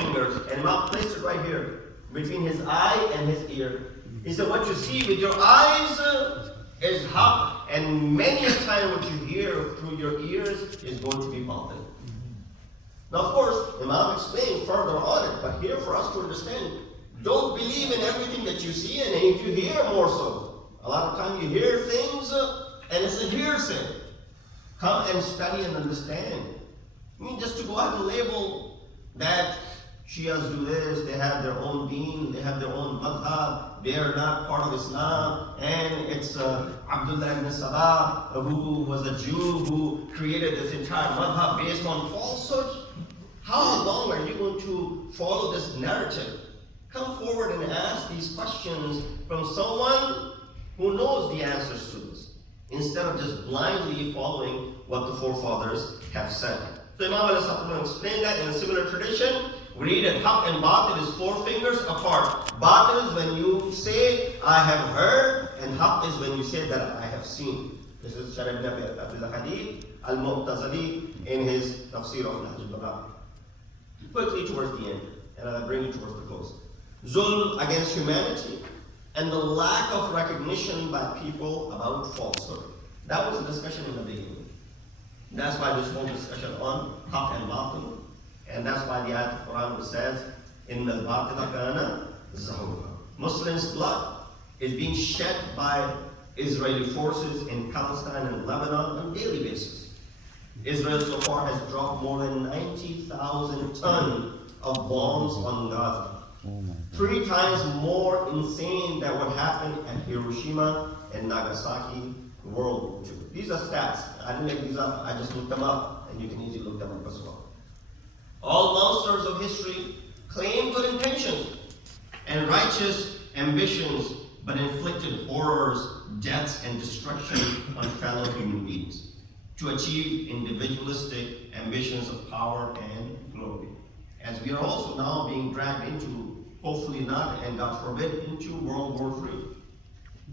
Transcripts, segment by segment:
forefingers, and Imam placed it right here, between his eye and his ear. He said, what you see with your eyes is haq, and many a time what you hear through your ears is going to be batil. Now, of course, Imam explained further on it, but here for us to understand, don't believe in everything that you see, and if you hear, more so. A lot of times you hear things, and it's a hearsay. Come and study and understand. I mean, just to go out and label that Shias do this, they have their own deen, they have their own madhab, they are not part of Islam, and it's Abdullah ibn Sabah, who was a Jew, who created this entire madhab based on falsehood. How long are you going to follow this narrative? Come forward and ask these questions from someone who knows the answers to this, instead of just blindly following what the forefathers have said. So Imam al-Safran explained that in a similar tradition. We read that haq and batil is 4 fingers apart. Batil is when you say, I have heard, and haq is when you say that I have seen. This is Sharif ibn Abdul Hadid al-Mu'tazili in his tafsir of Nahj al-Balagh. Quickly towards the end, and I'll bring you towards the close. Zulm against humanity, and the lack of recognition by people about falsehood. That was a discussion in the beginning. That's why this whole discussion on haq and batil. And that's why the ayat of Quran says, "Inna al-batila kana zahuqa." Muslims' blood is being shed by Israeli forces in Palestine and Lebanon on a daily basis. Israel so far has dropped more than 90,000 tons of bombs on Gaza. 3 times more insane than what happened at Hiroshima and Nagasaki, World War II. These are stats. I didn't make these up. I just looked them up, and you can easily look them up as well. All monsters of history claim good intentions and righteous ambitions, but inflicted horrors, deaths, and destruction on fellow human beings to achieve individualistic ambitions of power and glory. As we are also now being dragged into, hopefully not, and God forbid, into World War III.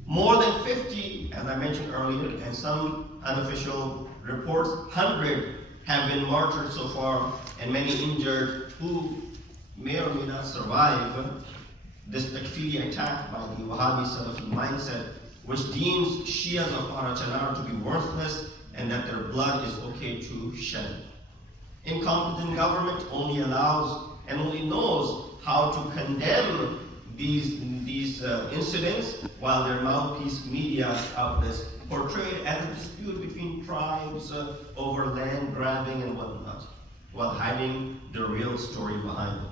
More than 50, as I mentioned earlier, and some unofficial reports, 100 have been martyred so far, and many injured who may or may not survive this takfiri attack by the Wahhabi Salafi mindset, which deems Shias of Arachanar to be worthless and that their blood is okay to shed. Incompetent government only allows and only knows how to condemn these incidents, while their mouthpiece media outlets portray it as a dispute between tribes over land grabbing and whatnot, while hiding the real story behind it.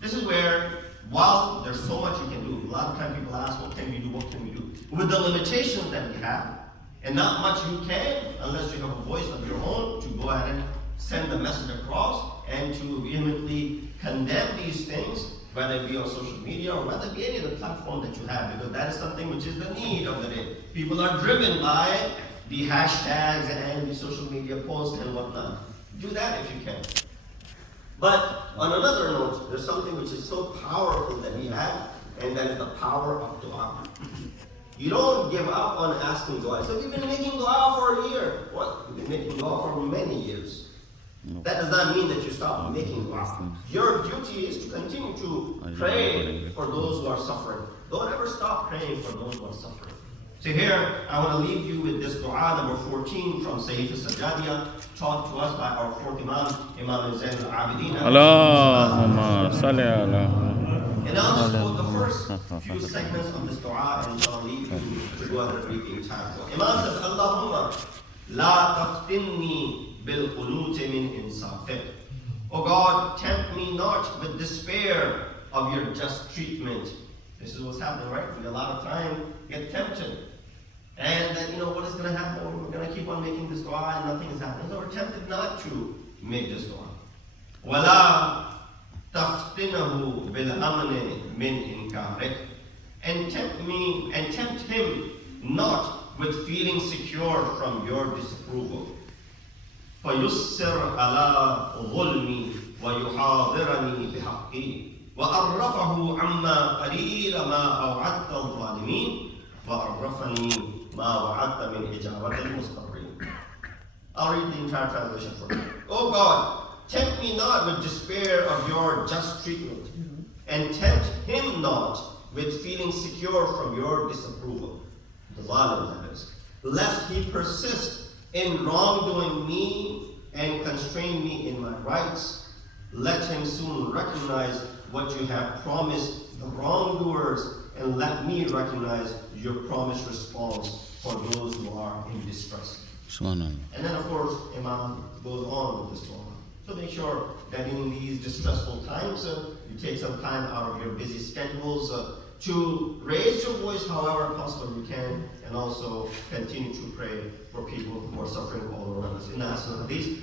This is where, while there's so much you can do, a lot of times people ask, what can we do, what can we do? With the limitations that we have, and not much you can, unless you have a voice of your own, to go ahead and send the message across, and to vehemently condemn these things, whether it be on social media or whether it be any of the platform that you have, because that is something which is the need of the day. People are driven by the hashtags and the social media posts and whatnot. Do that if you can. But on another note, there's something which is so powerful that we have, and that is the power of dua. You don't give up on asking dua. So you've been making dua for a year. What? You've been making dua for many years. That does not mean that you stop making dua. Your duty is to continue to pray for those who are suffering. Don't ever stop praying for those who are suffering. So here, I want to leave you with this dua number 14 from Sayyid al-Sajjadiyah, taught to us by our fourth Imam, Imam Zayn al-Abidin. Allahumma salli ala. And I'll just quote the first few segments of this dua, and I'll leave you to go ahead and read the entire dua. Imam says, Allahumma la taftinni bil qunut min insafik. Oh God, tempt me not with despair of your just treatment. This is what's happening, right? We a lot of time get tempted. And then, what is going to happen? We're going to keep on making this dua and nothing is happening. So we're tempted not to make this dua. وَلَا تَفْتِنَهُ بِالْأَمْنِ مِنْ إِنْكَارِكَ. And tempt him not with feeling secure from your disapproval. فَيُسِّرْ عَلَىٰ ظُلْمِي وَيُحَاضِرَنِي بِحَقِّي وَأَرَّفَهُ عَمَّا قَلِيلَ مَا أَوْعَدْتَ الظَّالِمِينَ وَأَرَّفَنِي مَا وَعَدْتَ مِنْ إِجَابَةِ الْمُسْتَقِيمِ. I'll read the entire translation for you. Oh God, Tempt me not with despair of your just treatment, and tempt him not with feeling secure from your disapproval, the zalim that is, lest he persist in wrongdoing me and constrain me in my rights. Let him soon recognize what you have promised the wrongdoers, and let me recognize your promised response for those who are in distress. SubhanAllah. And then of course, Imam goes on with this dua. So make sure that in these distressful times, you take some time out of your busy schedules to raise your voice however possible you can, and also continue to pray for people who are suffering all around us. In the hadith,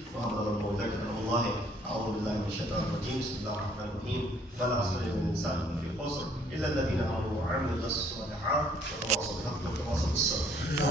أعوذ بالله من الشيطان الرجيم بسم الله الرحمن الرحيم والعصر إن الإنسان لفي خسر إلا الذين آمنوا وعملوا الصالحات وتواصوا بالحق وتواصوا بالصبر.